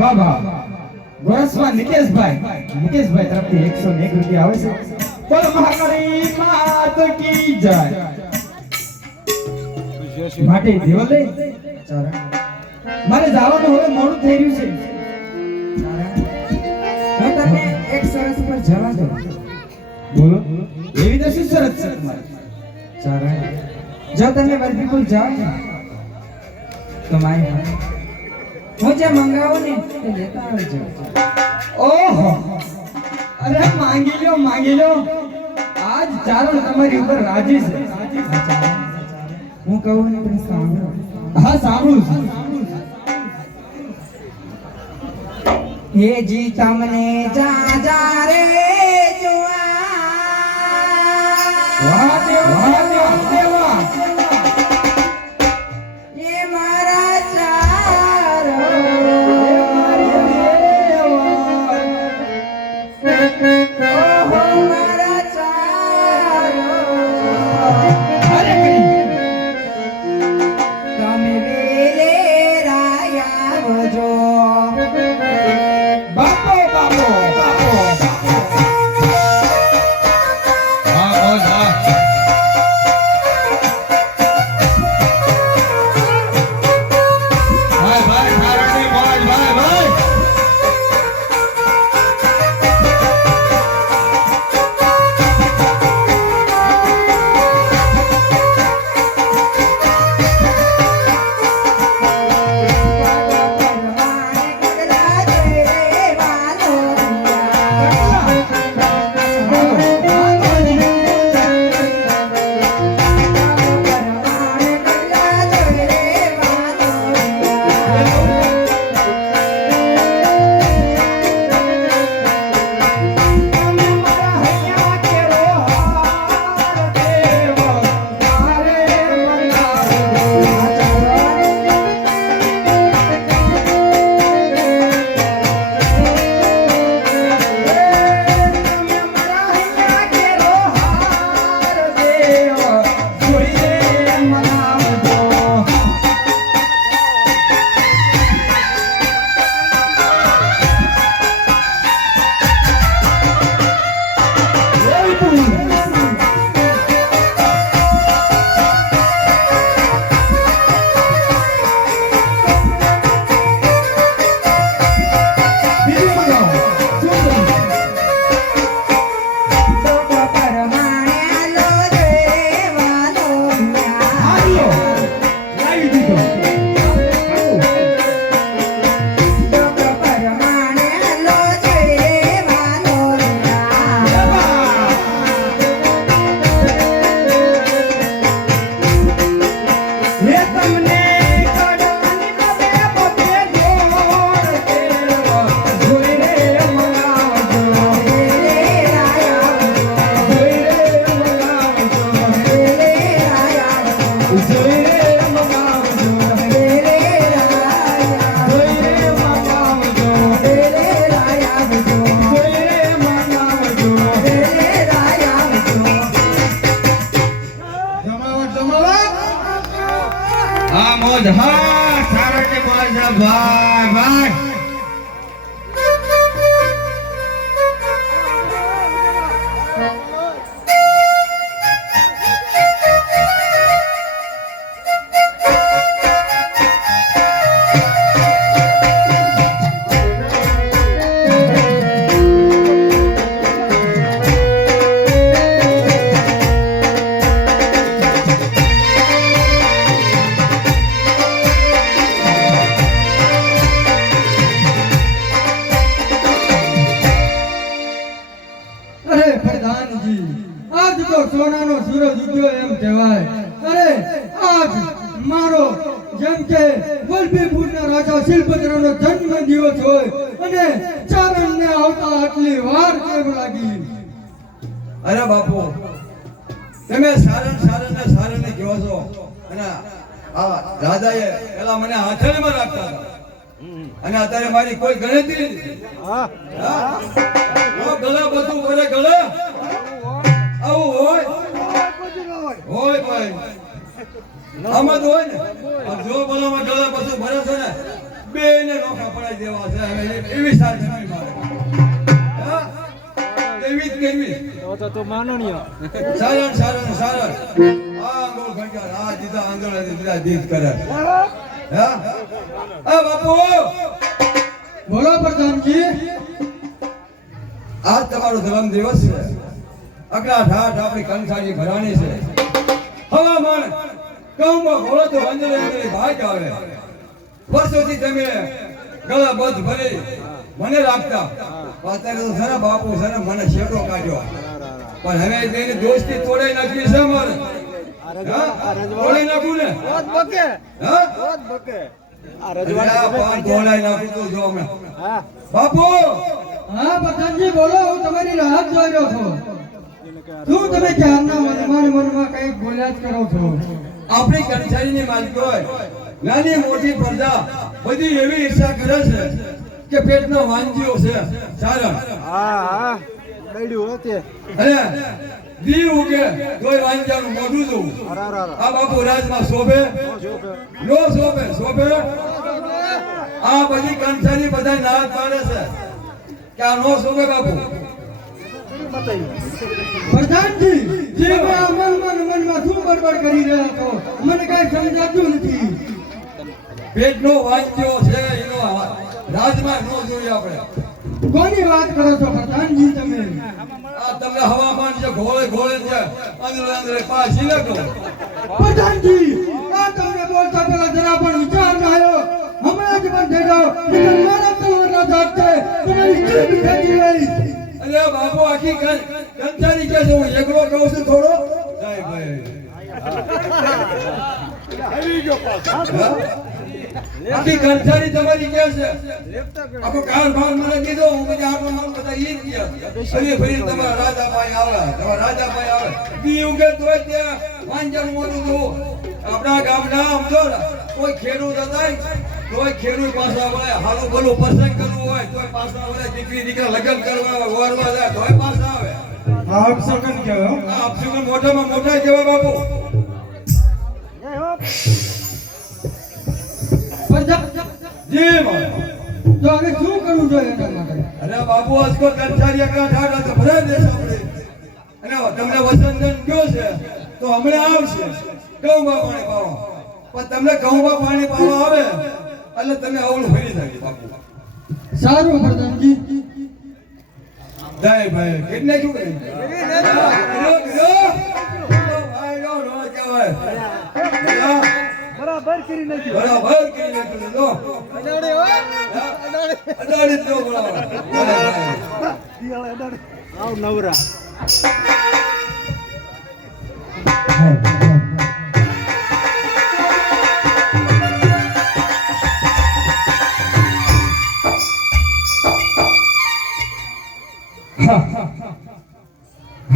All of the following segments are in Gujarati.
વાહ વાહ ગોરસમાં નિકેશભાઈ તરફથી 101 રૂપિયા આવે છે. બોલ મહાકાળી માત કી જય. માટે દેવલે મારે જવાનું હવે મોડું થઈ રહ્યું છે. તમે એક સરસ પર જવા દો. બોલો એવી તો શું શરત છે તમારી? ચારણ જો તમે વલભીપુર જાઓ ને તો મારી હું જે મંગાવું ને તે લેતા આવજો. ઓહો અરે માંગી લો આજ ચારણ તમારી ઉપર રાજી છે. હું કહું ને તમે સાંભળો. હા સાંભળું છું. હે જી તમને જા રે જોવા. વાહ દેવા એ મારા ચારણ ઓહો મારા ચારણ અરે કરી તમે વેલે રાયા આવજો. બાપો હા બોલ હા ભાઈ ખારણી બોલ ભાઈ હા મોજ હા ખારણી મોજ ભાઈ સોનાનો સૂરજ ઉગ્યો એમ કહેવાય. અરે આજ મારો જેમ કે વલભીપુરના રાજા શિલભદ્રનો જન્મ દિવસ હોય અને ચારણને આવતા આટલી વાર કેમ લાગી? અરે બાપુ તમે સારણને કહો છો અને આ રાજાએ પેલા મને હાથેળીમાં રાખતા હતા અને અત્યારે મારી કોઈ ગણતરી નથી. ગળા બધું કરે ગળા આવું હોય ભાઈ આમાં જ હોય ને. જો બોલામાં ગળા બધું ભરે છે ને બેને નોખા પડાઈ દેવા છે હવે એવી સારી જમીન મારે હા એવી જ કેવી તો માનણીય સારણ આ આંગોળ ઘંટા આ દીધા આંગોળ દીધા દીધ કરે હા આ બાપુ બોલો પ્રધાનજી. આજ તમારો ધર્મ દિવસ છે અકડા ઠાઠ આપણી કંસારી ભરાણી છે હવામાન કૌમાં ઘોડો તો અંજરે અંજરે ભાગ આવે વર્ષોથી તમે ગળા બંધ ભરી મને રાખતા અત્યારે તો સરા બાપુ સરા મને શેટો કાઢ્યો પણ હવે તેની દોસ્તી તોડાઈ નાખવી છે મારે તોડાઈ નાખું ને રોજ બકે હા રોજ બકે આ તોડાઈ નાખું તો જો અમે હા બાપુ હા પ્રધાનજી બોલો, હું તમારી રાહ જોઈ રહ્યો છું. શું તમે ક્યારના મનમાં કઈ બોલ્યા જ કરો છો? આપણી કંસારીની માલિક હોય નાની મોટી પ્રજા બધી એવી ઈચ્છા કરે છે કે પેટનો વાંજીઓ છે સારણ હા દઈડ્યું હોતે અને દી ઉગે તોય વાંજાનું મોઢું જોવું આ બાપુ રાજમાં શોભે નો શોભે આ બધી કંસારી બધા ના પાડે છે કે આ નો શોભે બાપુ પ્રધાનજી, જે મેં આ મનમાં શું બડબડ કરી રહ્યા છો મને કઈ સમજાતું નથી. પેટનો વાંજ્યો છે એનો રાજમાં નો જોઈએ આપણે કોની વાત કરો છો પ્રધાનજી તમે? આ તમને હવામાન છે ઘોળે છે અંદર પાછી લખો પ્રધાનજી, આ તમને બોલતા પહેલા જરા પણ વિચાર ના આવ્યો? હમણાં જ બંધ થઈ જાઓ, નહીંતર મારા તલવારના ધાક છે તમારી જીભ ખેંચી લઈશ. અરે બાપુ આખી કંસારી કે છે હું એકલો કહું છું થોડો જાય ભાઈ આખી કંસારી તમારી કે છે આખો કાળ ભાગ મને કીધો હું પછી આટલો માલ બધા ઈ જ ગયા અરે ફરી તમારા રાજાભાઈ આવે દી ઉગે તોય ત્યાં વાંજણ મોટું જોવું આપણા ગામના આમ જો કોઈ ખેડૂત હતા તોય ખેડૂત પાછા વળે હાલો બોલો પસંદ કરવું હોય તોય પાછા વળે દીકરી દીકરા લગ્ન કરવા હોય વરવા જાય તોય પાછા આવે આપ સકન કહેવાય. આપ શું મોટામાં મોટા કહેવાય બાપુ જી બાપુ તો હવે શું કરવું જોઈએ એના માટે? અરે બાપુ અસકો કંસારી એકલા ઠાઠા તો ભરાઈ દેશ આપણે અને તમને વસંતન ગયો છે તો હમણાં આવશે ઘઉંમાં પાણી પાવા પણ તમને ઘઉંમાં પાણી પાવા આવે એટલે તમે અવળું ફરી જાય બાપુ સારું પ્રધાનજી. જય ભાઈ કેટલે શું કરી બરાબર કરી નાખ્યું બરાબર કરી નાખ્યું લો અડાડે હો અડાડી જ લો બરાબર આવ નવરા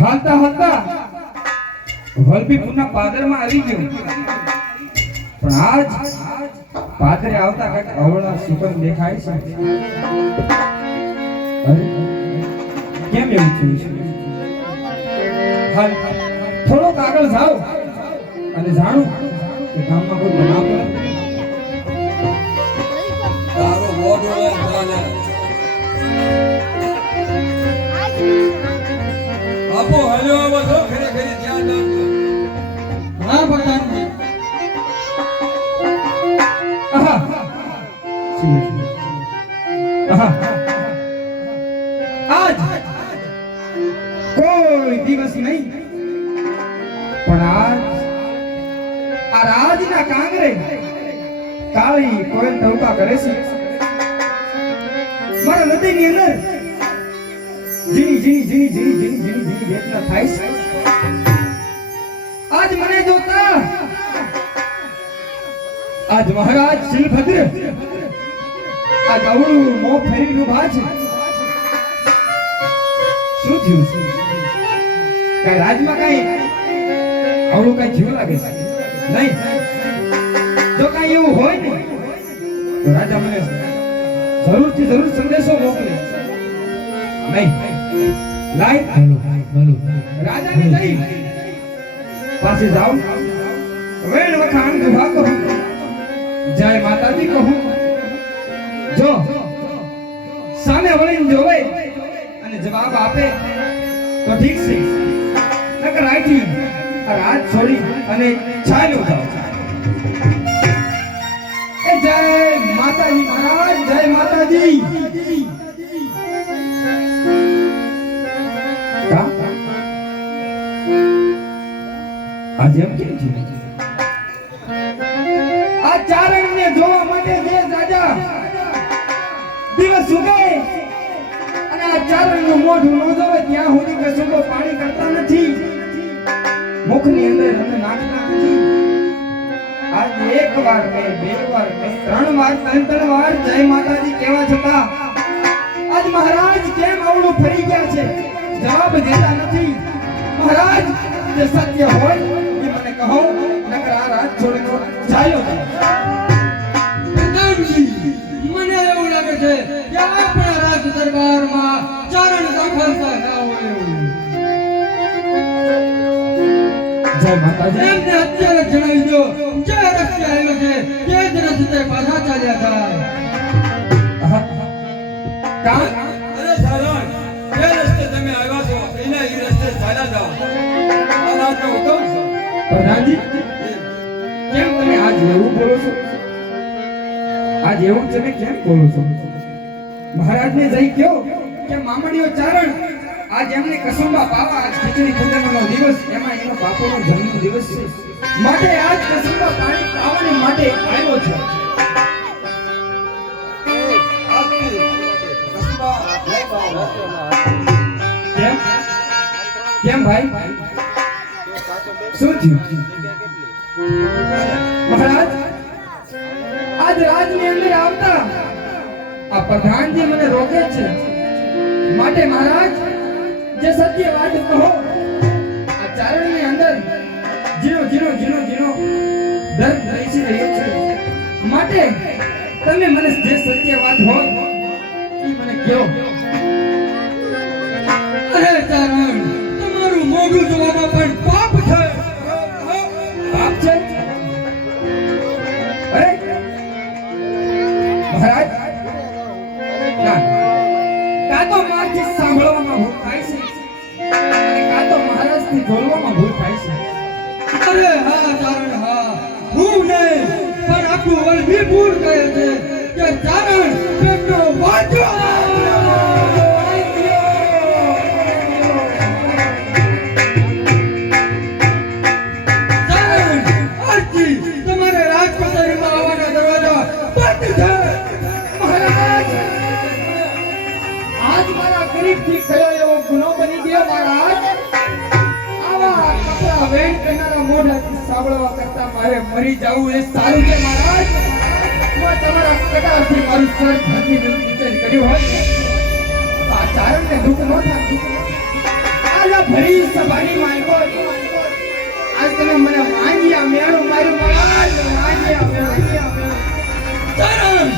હાલતા વલભીપુરના પાદરમાં આવી ગયો પણ આજ પાદરે આવતા કઈક અવળા સુગંધ દેખાય છે. અરે કેમ એવું થયું છે? હાલ થોડોક આગળ જાઓ અને જાણું કે ગામમાં કોઈ બનાવ તો નથી. તારો મોઢો જાને બાપુ હલ્યો આવો છો ખરેખર ધ્યાન રાખજો હા પ્રધાનજી. આહા શિવજી આહા આજ કોઈ દિવસ નહીં પણ આજ આ રાજના કાંગરે કાળી કોયલ ટવકા કરે છે. મારા હૃદયની અંદર ઝીણી વેદના થાય છે. આજ મને જોતા આજ મહારાજ શિલભદ્ર આ ગવડું મોં ફેરીને ઊભા છે. શું થયું છે? કઈ રાજમાં કઈ આવડું કઈ જીવ લાગે છે? નહીં. જો કઈ એવું હોય ને તો રાજા મને જરૂરથી જરૂર સંદેશો મોકલે. નહીં લાય રાજાને જઈ પાસે જાઉં વેણ વખાણ વિભા કહું જય માતાજી કહું જો સામે વળીને જોવે અને જવાબ આપે તો ઠીક છે, નકર આથી આ રાત છોડી અને ચાલ્યો જાઓ. એ જય માતાજી મહારાજ, જય માતાજી. કા આજે એમ કેમ છે? આ ચારણને જોવા માટે જે રાજા દિવસ ઉગે અને આ ચારણનું મોઢું ન જોવે ત્યાં સુધી કશુંકો પાણી કરતા નથી, મુખની અંદર અન્ન નાખતા નથી. આજ એક વાર મેં, બે વાર મેં, ત્રણ વાર, ત્રણ વાર જય માતાજી કહેવા છતાં આજ મહારાજ કેમ આવડું ફરી ગયા છે? જવાબ દેતા નથી. મહારાજ જે સત્ય હોય એ મને કહો, નકર આ રાત છોડીને ચાલ્યો જાઉં. પ્રધાનજી, મને એવું લાગે છે કે આપણા રાજ દરબારમાં ચારણ દાખલતા ના હોય એવું. જય માતાજી. એમને અત્યારે જણાવી દો જે રસ્તે આવ્યો છે તે જ રસ્તે પાછા ચાલ્યા જાય. કા અરે સારણ, જે રસ્તે તમે આવ્યા છો એના એ રસ્તે ચાલ્યા જાઓ. આ રાતનો હુકમ છે. પ્રધાનજી, કેમ તમે આજ એવું બોલો છો? આજ એવું તમે કેમ બોલો છો? મહારાજને જઈ કહો કે મામડીઓ ચારણ આજ એમને કસુંબા પાવા, આજ ખીચડી પૂજનનો દિવસ, એમાં એનો બાપોનો જન્મ દિવસ છે, માટે આજ કસુંબા પાણી પાવાને માટે આવ્યો છે. આજથી કસબા લઈ પાવો. કેમ કેમ ભાઈ, શું થયું? મહારાજ આજ રાજની અંદર આવતા આ પ્રધાનજી મને રોકે છે, માટે મહારાજ જે સત્ય વાત કહો. આ ચારણની અંદર જીનો જીનો જીનો જીનો દર્દ રહી રહ્યો છે, માટે તમે મને જે સત્ય વાત હોય એ મને કહો. અરે ચારણ, તમારું મોઢું જોવામાં પણ પાપ છે. પાપ છે? અરે મહારાજ, ના, કાં તો મારથી સાંભળવામાં ભૂલ થાય છે અને કાં તો મહારાજથી બોલવામાં ભૂલ થાય છે. અરે હા ચારણ, હા, હું નહીં પણ આખું વલભીપુર કહે છે કે ચારણ પેટનો વાંચો. ચારણ, આજથી તમારે રાજકચેરીમાં આવવાના દરવાજા બંધ છે. મહારાજ, આજ મારા ગરીબથી થયો એવો ગુનો બની ગયો. મહારાજ, આવા કપડા વેણ કરનારા મોઢાથી સાંભળવા કરતા મારે મરી જવું એ સારું છે. મહારાજ, હું તમારા કટારથી મારું સર ધરતી નીચે કર્યું હોય તો આ ચારણને દુઃખ ન થાય. આજ આ ભરી સભાની માયકો, આજ તમે મને માંગ્યા મેળું માર્યું. મહારાજ, માંગ્યા મેળું. ચારણ,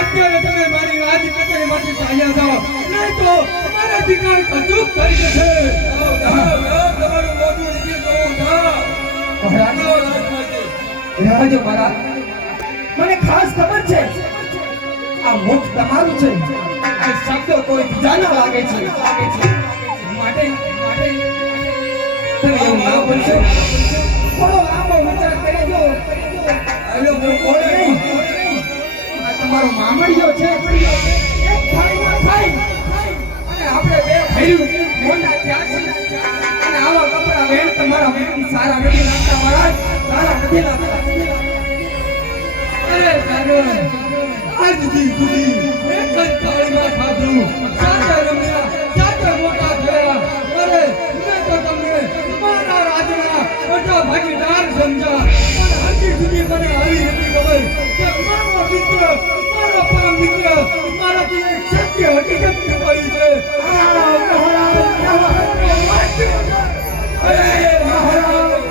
અત્યારે તમે મારી રાજકચેરીમાંથી ચાલ્યા જાઓ, નહીં તો મારા દીકરા કચૂક કરી દેશે. તમારું મોઢું નથી જોવું. મહારાજ, રહેજો મહારાજ, મને ખાસ ખબર છે આ મુખ તમારું છે, આ શબ્દો કોઈ બીજાના લાગે છે, માટે તમે એવું ના બોલશો. થોડો લાંબો વિચાર કરજો. અરે હું કોણ નહીં, આ તમારો મામડિયો છે, એક થાળીમાં ખાઈ અને આપણે બે ભર્યું મોટા થયા છે અને આવા કપડા વેણ તમારા વેણથી સારા નથી લાગતા. મહારાજ, સારા નથી લાગતા. અરે ચારણ, આજથી સુધી એક જ થાળીમાં ખાધું, સાથે રમ્યા, સાથે મોટા થયા. અરે મેં તો તમને મારા રાજના મોટા ભાગીદાર સમજ્યા, પણ હજી સુધી મને આવી નથી ખબર કે મારો મિત્ર, મારો પરમ મિત્ર મારાથી એક સત્ય હકીકત છુપાવી છે. અરે મહારાજ,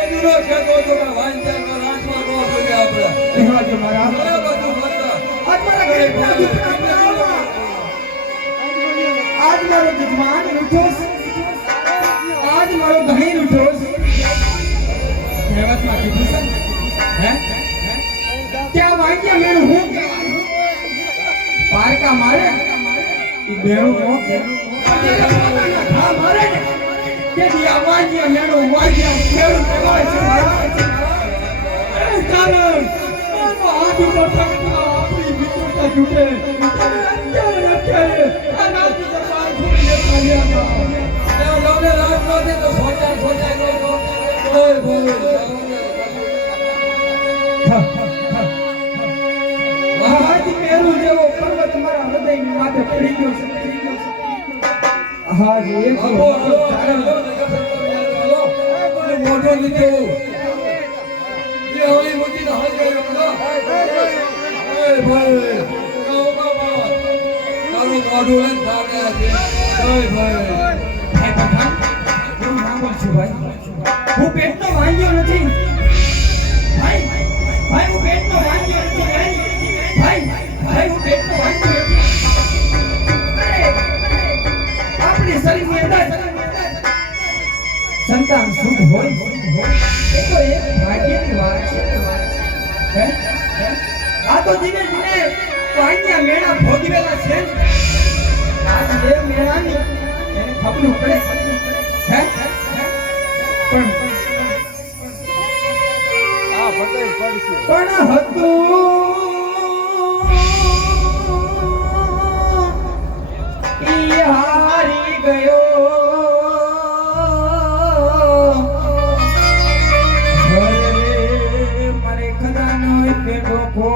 એનું નો કહેતો હતો કે વાંચવાનો રાંચમાં નો જોઈએ આપણે. રહેજો મહારાજ. અરે બધું બોલતા. આજ મારા ગરીબના દુઃખના નામમાં આજ મારો જજમાન રૂઠો છે, આજ મારો ધણી રૂઠો છે. કહેવતમાં કીધું છે ને, હે? ત્યાં વાંચ્યા મેળું હું કહેવાનું. બેણું મોકે જ્યારે પોતાના ઘા મારે ને તેથી આ વાજ્યા મેણું વાજ્યા ખેડૂત કહેવાય છે કારણ હાથ ઉપર ફટકા આપણી મિત્રતા જુટે અત્યારે આ નાતી દરબાર છોડીને ચાલ્યા હતા તમને રાત નહોતી તો સોચાય ઓય બોલ આજ મેરું જેવો પર્વત મારા હૃદયની માથે પડી ગયો છે આજ એક મોટો દીધો એ હોળી મૂકી તો હાલ ગયો બધો ઓય ભાઈ કહો બાબા તારો ગાડો લઈને ભાગે છે ઓય ભાઈ હે પઠાણ હું ના બોલું છું ભાઈ હું પેટનો વાંગ્યો નથી ભાઈ ભાઈ હું પેટનો વાંગ્યો નથી ભાઈ ભાઈ હું પેટનો વાંગ્યો નથી અરે આપણી શરીરની અંદર સંતાન સુખ હોય એ તો એક ભાગ્યની વાત છે હે આ તો ધીમે ધીમે વાંગ્યા મેળા ભોગવેલા છે આજ એ મેળાની એને ખબર પડે હે પણ આ ફટાઈ પડશે પણ હતું ઈ હારી ગયો હરે મારે ખજાનો પેટો કો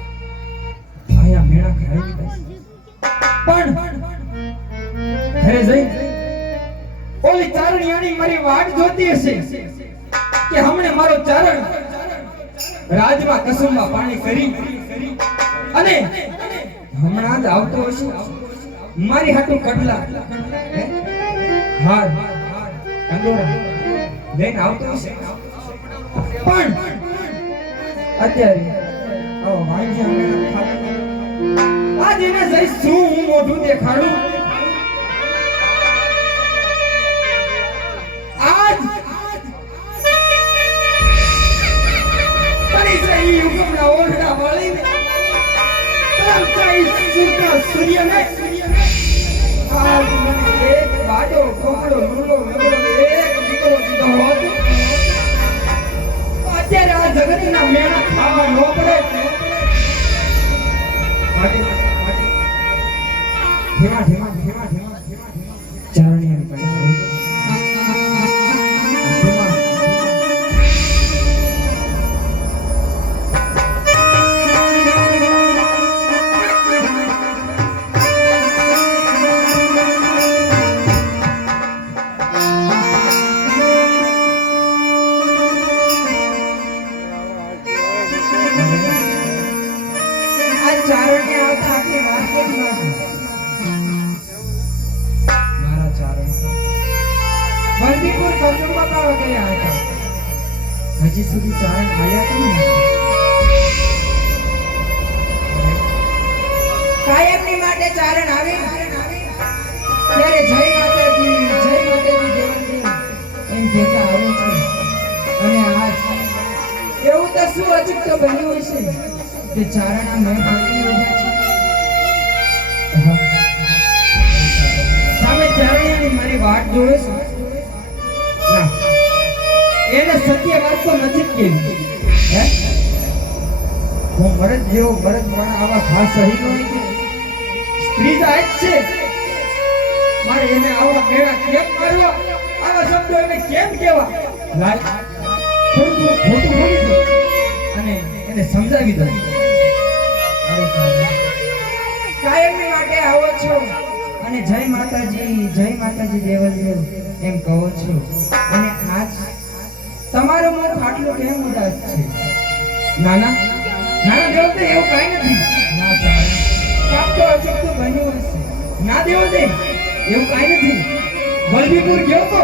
આયા મેળા ખાઈ પણ ઘરે જઈ ઓલી ચારણિયાની મારી વાટ જોતી હશે કે હમણે મારો ચારણ રાજમાં કસુંબા પાણી કરી અને હમણાં જ આવતો હશે મારી હાટુ કડલા હાર કંદોરા લઈને આવતો હશે પણ અત્યારે આવો વાંજ્યા મેળા ખાવા આજ એને જઈ શું હું મોઢું દેખાડું આજ પરિચય યુગમના ઓરડા વાળીને તરમચાઈ સૂર્ય સૂર્યને આજ મને એક વાડો કોમળો નુલો નગરો એક દીકરો દીધો હોત અત્યારે આ જગતના મેળા ખાવા ન પડે ધીમા ધીમા ધીમા ધીમા ચારણિયાની પાસે ધીમા ચારણને આવતા આખી વાત કેમ ના મારા ચારણ વલભીપુર કસુંબા પાવા ગયા હતા હજી સુધી ચારણ આવ્યા કેમ નથી કાયમની માટે ચારણ આવે ત્યારે જય માતાજી દેવદેવ એમ કહેતા આવે છે અને આજ એવું તો શું અચૂક બન્યું હશે કે ચારણા મેં ભરતી ઉભા છે સામે ચારણાની મારી વાટ જોવે છે ના એને સત્ય વાત તો નથી કેવી હે હું મરદ જેવો મરદ પણ આવા ખાસ સહી નો સ્ત્રી તો આજ છે મારે એને આવા કેળા કેમ મારવા આવા શબ્દો એને કેમ કેવા લાય થોડું ખોટું બોલી દો અને એને સમજાવી દો કાયમની માટે આવો છો અને જય માતાજી દેવદેવ એમ કહો છો અને આજ તમારો મુખ આટલું કેમ ઉદાસ છે નાના દેવદેવ એવું કાંઈ નથી ના ચાલે કાપ તો અચૂકતું બન્યું હશે ના દેવદેવ એવું કાંઈ નથી વલભીપુર ગયો તો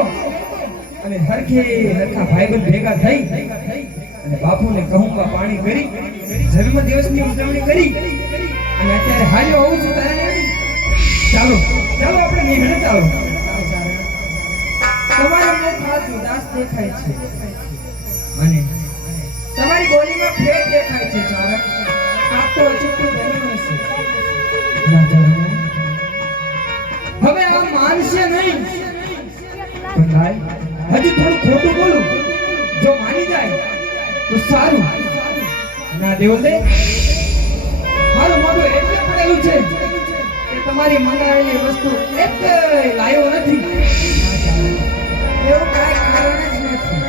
અને હરખા ભાઈબંધ ભેગા થઈ અને બાપુને કહુંમાં પાણી કરી જન્મદિવસની ઉજવણી કરી અને અત્યારે હાલ્યો હોઉં છું તારે નહીં. ચાલો ચાલો આપણે નિહણે ચાલો. તમારો મુખ હાથ ઉદાસ દેખાય છે અને તમારી બોલીમાં ફેર દેખાય છે ચારણ આપ તો અચૂકું બન્યું હશે હવે આ માનશે નહીં પણ ભાઈ હજી થોડું ખોટું બોલું જો માની જાય તો સારું. ના દેવલે મારું મોઢું એટલે પડેલું છે કે તમારી મંગાવેલી વસ્તુ એક લાયો નથી. એવું કાંઈ કારણ જ નથી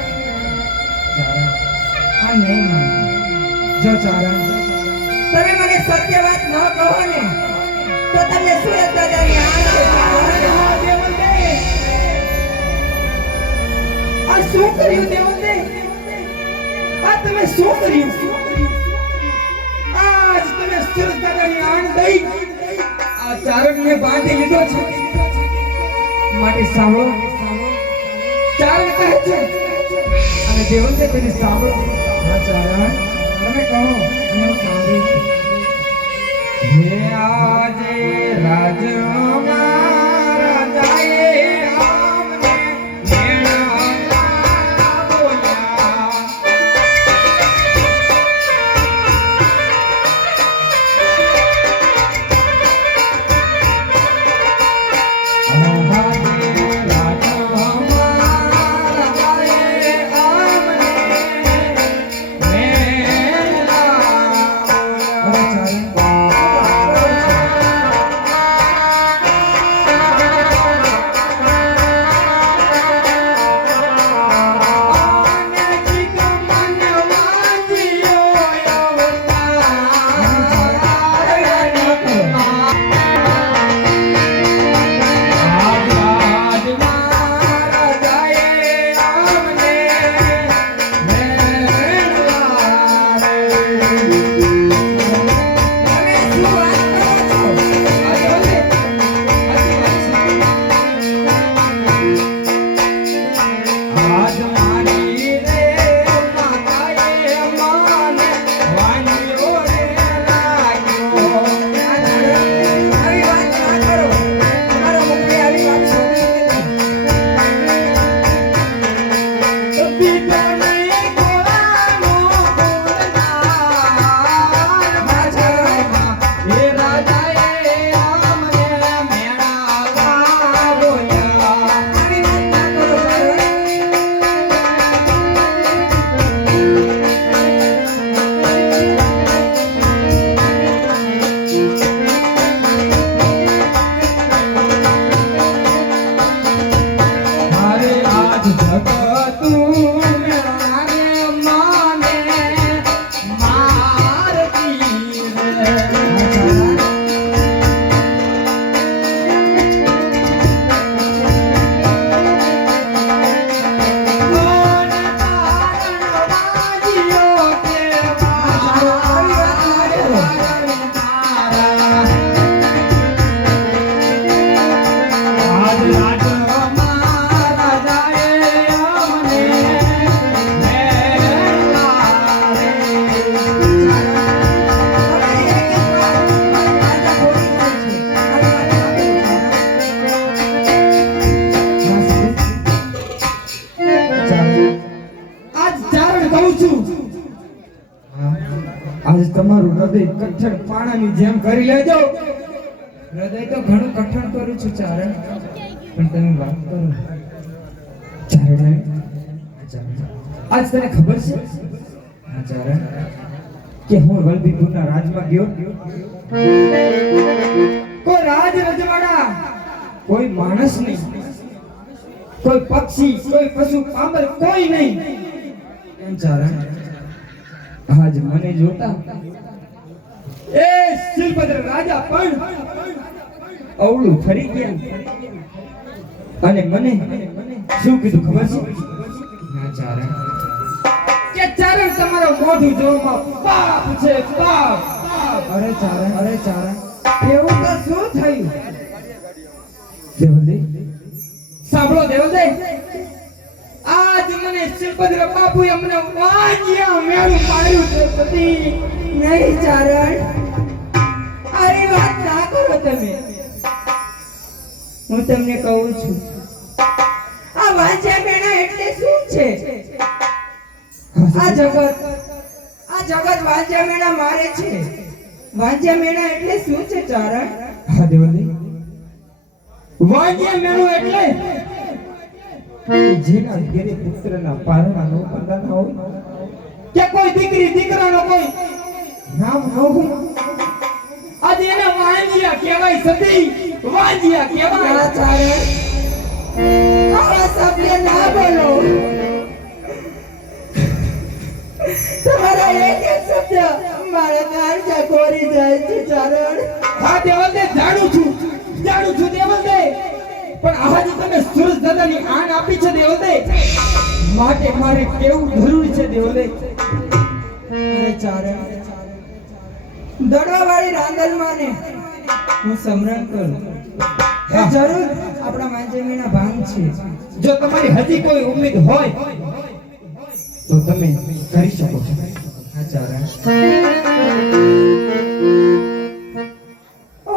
આ નહીં માને. જો ચારણ તમે મને સત્ય વાત ન કહો ને તો તમને સુરત દાદાની આ શું કર્યું દેવલે? આ તમે શું કર્યું? આજ તમે સુરત દાદાની આણ દઈ આ ચારણને બાંધી લીધો છે. માટે સાંભળો, ચારણ કહે છે અને દેવલે તેની સાંભળો. હા ચારણ તમે કહો અને હું સાંભળું છું. હે આજે રાજમાં રાજાએ આમને મેળા બોલ્યા. આજ તમારું હૃદય કઠણ પાણાની જેમ કરી લેજો. હૃદય તો ઘણું કઠણ કરું છું ચારણ પણ તમે વાત કરો. ચારણ આજ તને ખબર છે હા ચારણ કે હું વલભીપુરના રાજમાં ગયો. કોઈ રાજ રજવાડા, કોઈ માણસ નહીં, કોઈ પક્ષી, કોઈ પશુ પાંબર, કોઈ નહીં. એમ ચારણ આજ મને જોતા એ શિલભદ્ર રાજા પણ અવળું ફરી ગયા અને મને શું કીધું ખબર છે? હા ચારણ કે ચારણ તમારો મોઢું જોવામાં પાપ છે, પાપ. અરે ચારણ એવું તો શું થયું? દેવદે સાંભળો દેવદે, શિલ્પદ્ર બાપુએ અમને વાંજિયા મેળું પાડ્યું છે સતી. નહીં ચારણ, આવી વાત ના કરો તમે. હું તમને કહું છું, આ વાંચ્યા મેણા એટલે શું છે? આ જગત વાંચ્યા મેણા મારે છે. વાંચ્યા મેણા એટલે શું છે ચારણ? હા દેવલદેવ, વાંજિયા મેળું એટલે જેના ઘેરે પુત્રના પારણા નો બંધન હોય કે કોઈ દીકરી દીકરાનો કોઈ નામ ન હોય, આજે એને વાંજિયા કહેવાય સતી. વાંજિયા કહેવાય. ના ચારણ, આવા શબ્દ ના બોલો. તમારા એક એક શબ્દ મારા કાળજા કોરી જાય છે ચારણ. હા દેવલદેવ, જાણું છું દેવલદેવ, પણ આજે તમે સુરજ દાદાની આણ આપી છે દેવલદેવ, માટે મારે કેવું જરૂરી છે દેવલદેવ. અરે ચારણ, દડવાવાળી રાંદલમાં ને હું સમરણ કરું એ જરૂર આપણા વાંચેમીના ભાંગ છે. જો તમારી હજી કોઈ ઉમ્મીદ હોય તો તમે કરી શકો છો. હા ચારણ. ઓ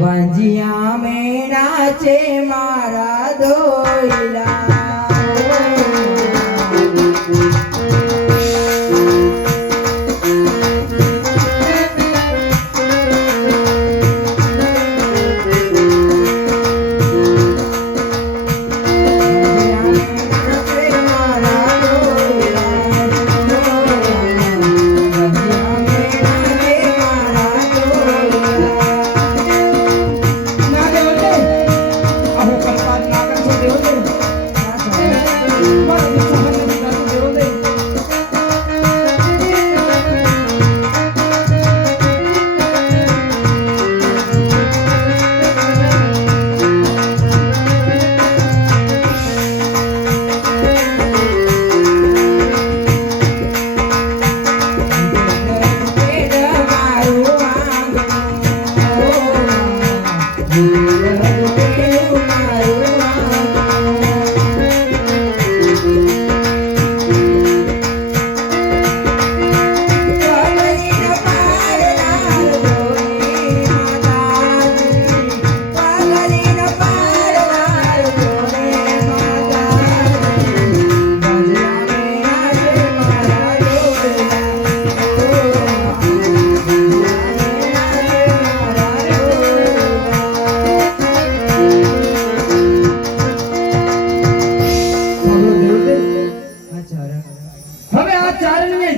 વાંજિયા મેણા છે મારા દોયલા.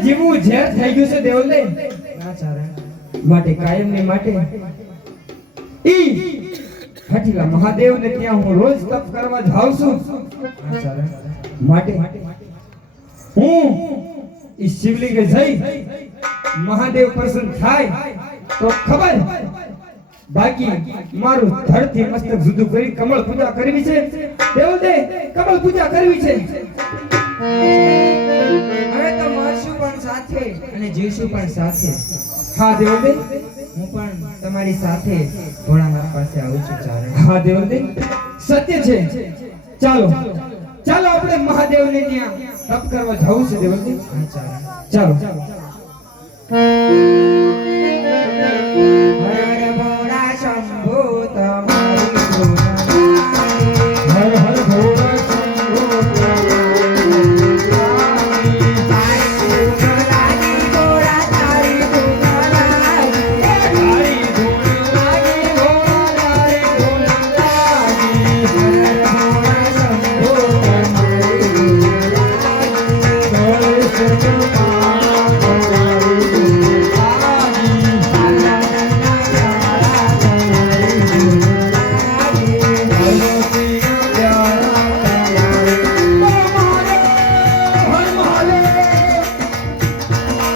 જીવવું ઝેર થઈ ગયું છે દેવલદેવ. ના ચારણ. માટે કાયમની માટે ઈ હઠીલા મહાદેવને ત્યાં હું રોજ તપ કરવા જાઉં છું. ના ચારણ. માટે હું ઈ શિવલિંગે જઈ મહાદેવ પ્રસન્ન થાય તો ખબર, બાકી મારું ધડથી મસ્તક જુદું કરી કમળ પૂજા કરવી છે દેવલદેવ. કમળ પૂજા કરવી છે. હવે તો મરશું પણ સાથે અને જીવશું પણ સાથે. હા દેવલદેવ. હું પણ તમારી સાથે ભોળાનાથ પાસે આવું છું ચારણ. હા દેવલદેવ, સત્ય છે. ચાલો આપણે મહાદેવને ત્યાં તપ કરવા જવું છે દેવલદેવ. હા ચારણ. ચાલો. હરે